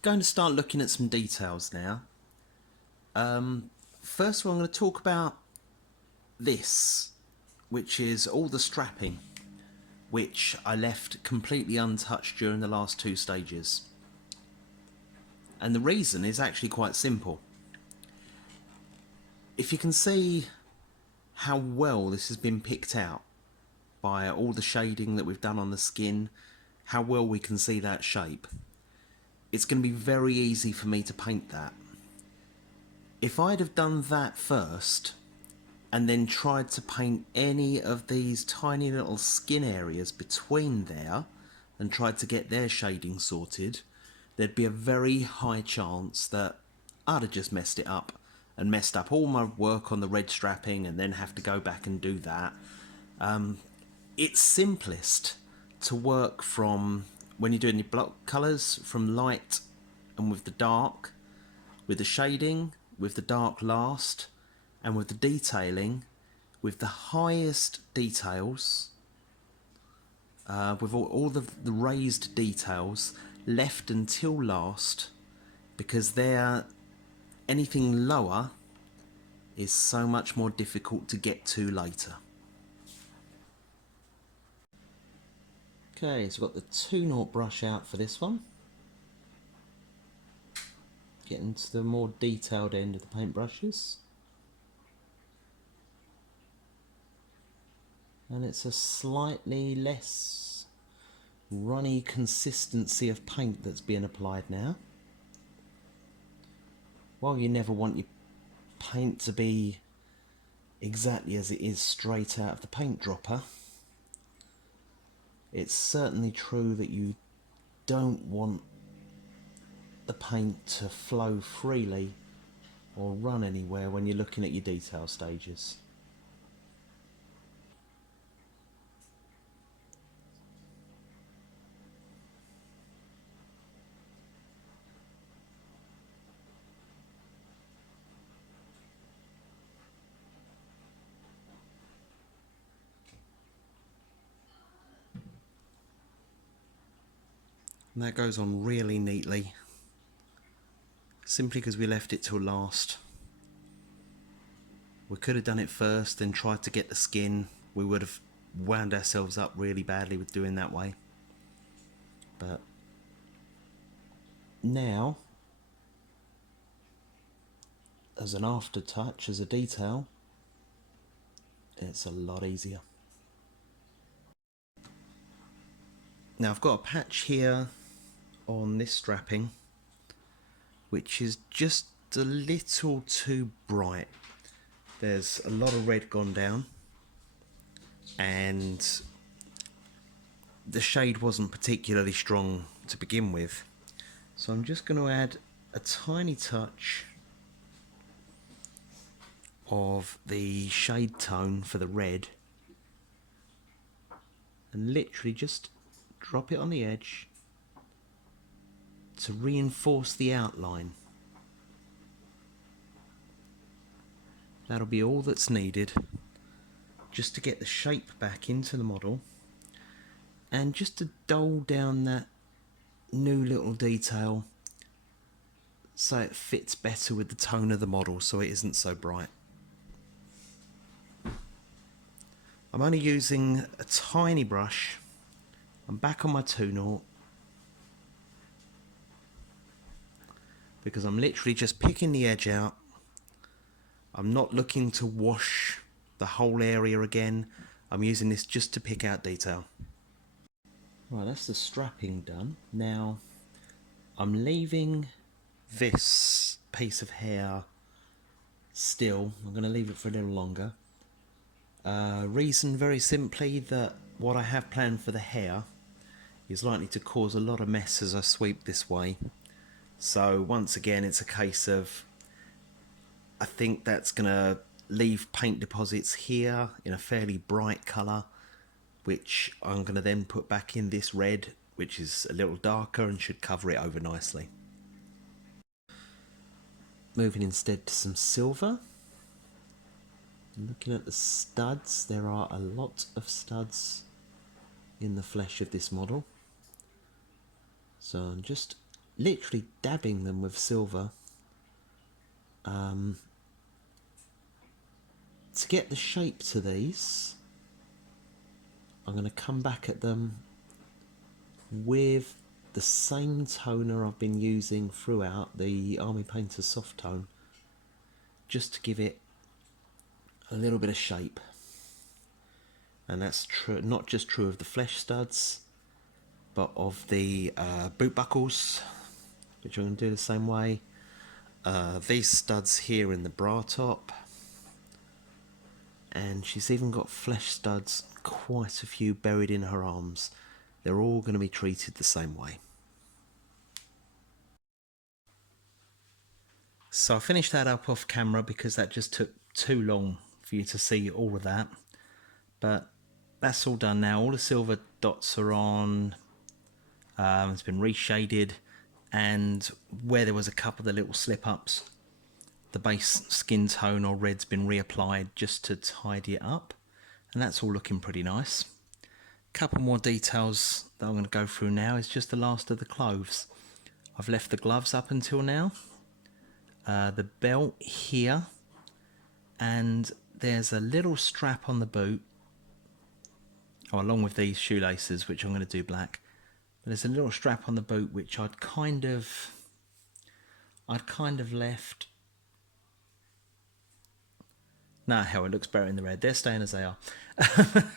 Going to start looking at some details now. First of all, I'm going to talk about this, which is all the strapping, which I left completely untouched during the last two stages. And the reason is actually quite simple. If you can see how well this has been picked out by all the shading that we've done on the skin, how well we can see that shape, it's going to be very easy for me to paint that. If I'd have done that first and then tried to paint any of these tiny little skin areas between there and tried to get their shading sorted, there'd be a very high chance that I'd have just messed it up and messed up all my work on the red strapping and then have to go back and do that. It's simplest to work from, when you're doing your block colours, from light and with the dark, with the shading, with the dark last, and with the detailing, with the highest details, with all the raised details left until last, because anything lower is so much more difficult to get to later. Okay, so I've got the 2-0 brush out for this one. Getting to the more detailed end of the paintbrushes. And it's a slightly less runny consistency of paint that's being applied now. While you never want your paint to be exactly as it is straight out of the paint dropper, it's certainly true that you don't want the paint to flow freely or run anywhere when you're looking at your detail stages. And that goes on really neatly, simply because we left it till last. We could have done it first, then tried to get the skin. We would have wound ourselves up really badly with doing that way. But now, as an aftertouch, as a detail, it's a lot easier. Now I've got a patch here on this strapping which is just a little too bright. There's a lot of red gone down and the shade wasn't particularly strong to begin with, so I'm just going to add a tiny touch of the shade tone for the red and literally just drop it on the edge to reinforce the outline. That'll be all that's needed just to get the shape back into the model and just to dull down that new little detail so it fits better with the tone of the model, so it isn't so bright. I'm only using a tiny brush. I'm back on my 2-0 because I'm literally just picking the edge out. I'm not looking to wash the whole area again. I'm using this just to pick out detail. Right, that's the strapping done. Now I'm leaving this piece of hair still. I'm going to leave it for a little longer. Reason very simply that what I have planned for the hair is likely to cause a lot of mess as I sweep this way. So once again, it's a case of, I think that's going to leave paint deposits here in a fairly bright colour, which I'm going to then put back in this red, which is a little darker and should cover it over nicely. Moving instead to some silver. Looking at the studs, there are a lot of studs in the flesh of this model. So I'm just literally dabbing them with silver to get the shape to these. I'm going to come back at them with the same toner I've been using throughout, the Army Painter Soft Tone, just to give it a little bit of shape. And that's true, not just true of the flesh studs, but of the boot buckles, which I'm going to do the same way. These studs here in the bra top, and she's even got flesh studs, quite a few buried in her arms. They're all going to be treated the same way. So I finished that up off camera because that just took too long for you to see all of that. But that's all done now. All the silver dots are on. It's been reshaded, and where there was a couple of the little slip-ups, the base skin tone or red's been reapplied just to tidy it up, and that's all looking pretty nice. A couple more details that I'm going to go through now is just the last of the clothes. I've left the gloves up until now, the belt here, and there's a little strap on the boot, along with these shoelaces, which I'm going to do black. But there's a little strap on the boot which I'd kind of left. Nah, hell, it looks better in the red. They're staying as they are.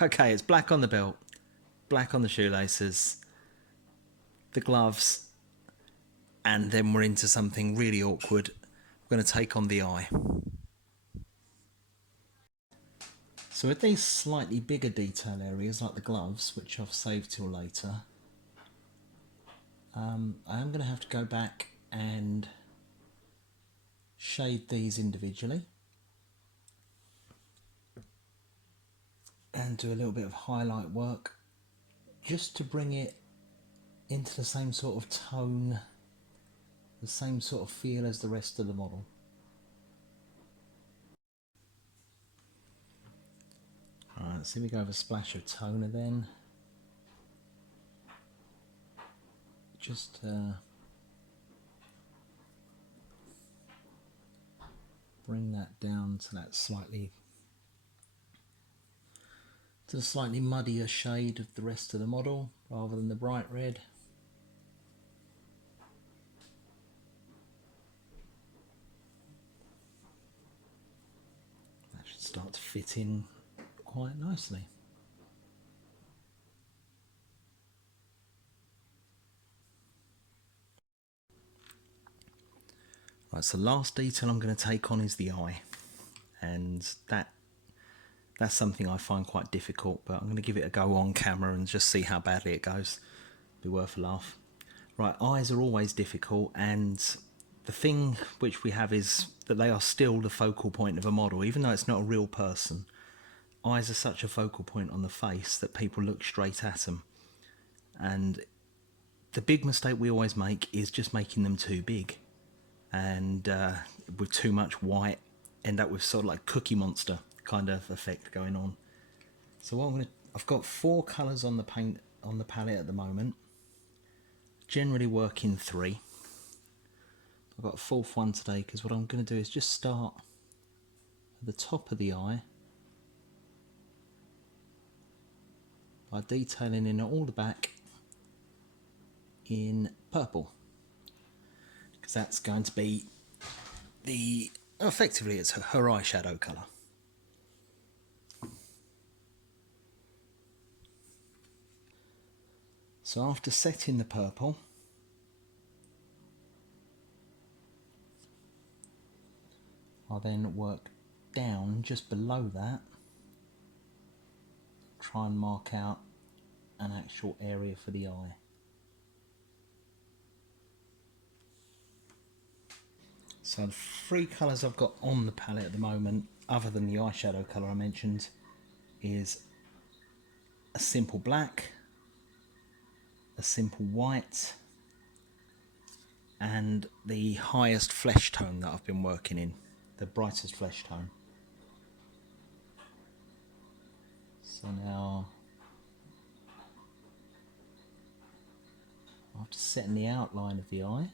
Okay, it's black on the belt, black on the shoelaces, the gloves, and then we're into something really awkward. We're going to take on the eye. So with these slightly bigger detail areas like the gloves, which I've saved till later, I am going to have to go back and shade these individually and do a little bit of highlight work just to bring it into the same sort of tone, the same sort of feel as the rest of the model. Alright, so we go with a splash of toner then. Just bring that down to that slightly muddier shade of the rest of the model rather than the bright red. That should start to fit in quite nicely. Right, so the last detail I'm going to take on is the eye, and that's something I find quite difficult, but I'm going to give it a go on camera and just see how badly it goes. Be worth a laugh. Right, eyes are always difficult, and the thing which we have is that they are still the focal point of a model, even though it's not a real person. Eyes are such a focal point on the face that people look straight at them, and the big mistake we always make is just making them too big, and with too much white end up with sort of like Cookie Monster kind of effect going on. So what I've got 4 colours on the palette at the moment. Generally work in 3. I've got a 4th one today because what I'm going to do is just start at the top of the eye by detailing in all the back in purple, because that's going to be effectively it's her eyeshadow colour. So after setting the purple, I'll then work down just below that, try and mark out an actual area for the eye. So the 3 colours I've got on the palette at the moment, other than the eyeshadow colour I mentioned, is a simple black, a simple white, and the highest flesh tone that I've been working in, the brightest flesh tone. So now I've just setting the outline of the eye.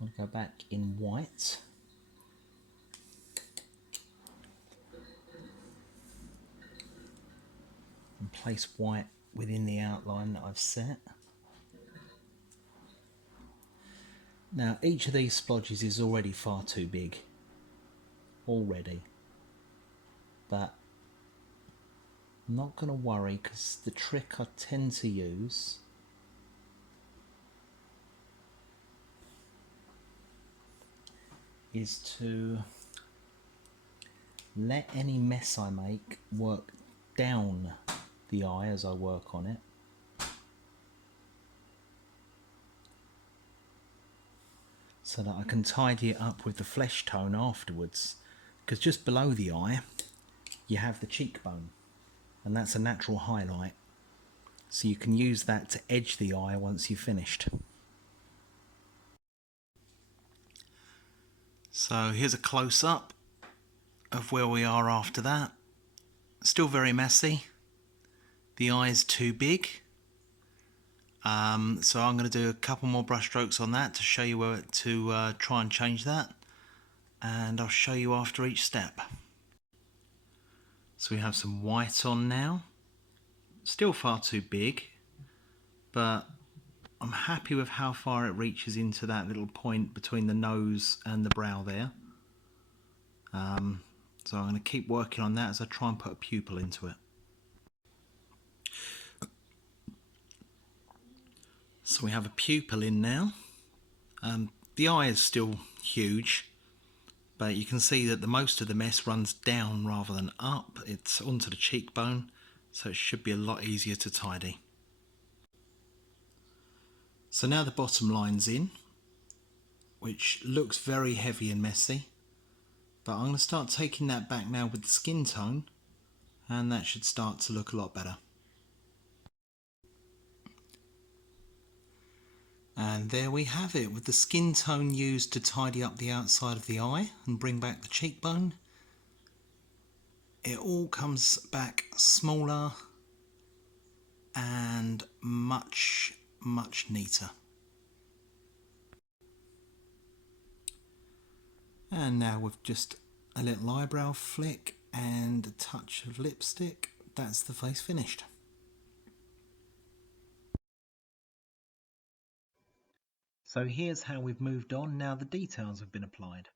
I'm going to go back in white. And place white within the outline that I've set. Now each of these splodges is already far too big. Already. But I'm not going to worry, because the trick I tend to use is to let any mess I make work down the eye as I work on it. So that I can tidy it up with the flesh tone afterwards. Because just below the eye you have the cheekbone, and that's a natural highlight. So you can use that to edge the eye once you've finished. So here's a close-up of where we are after that. Still very messy. The eye's too big. So I'm going to do a couple more brush strokes on that to show you where to try and change that. And I'll show you after each step. So we have some white on now. Still far too big, but I'm happy with how far it reaches into that little point between the nose and the brow there. So I'm going to keep working on that as I try and put a pupil into it. So we have a pupil in now. The eye is still huge, but you can see that the most of the mess runs down rather than up. It's onto the cheekbone, so it should be a lot easier to tidy. So now the bottom line's in, which looks very heavy and messy, but I'm going to start taking that back now with the skin tone, and that should start to look a lot better. And there we have it, with the skin tone used to tidy up the outside of the eye and bring back the cheekbone. It all comes back smaller and much, much neater. And now with just a little eyebrow flick and a touch of lipstick, that's the face finished. So here's how we've moved on now the details have been applied.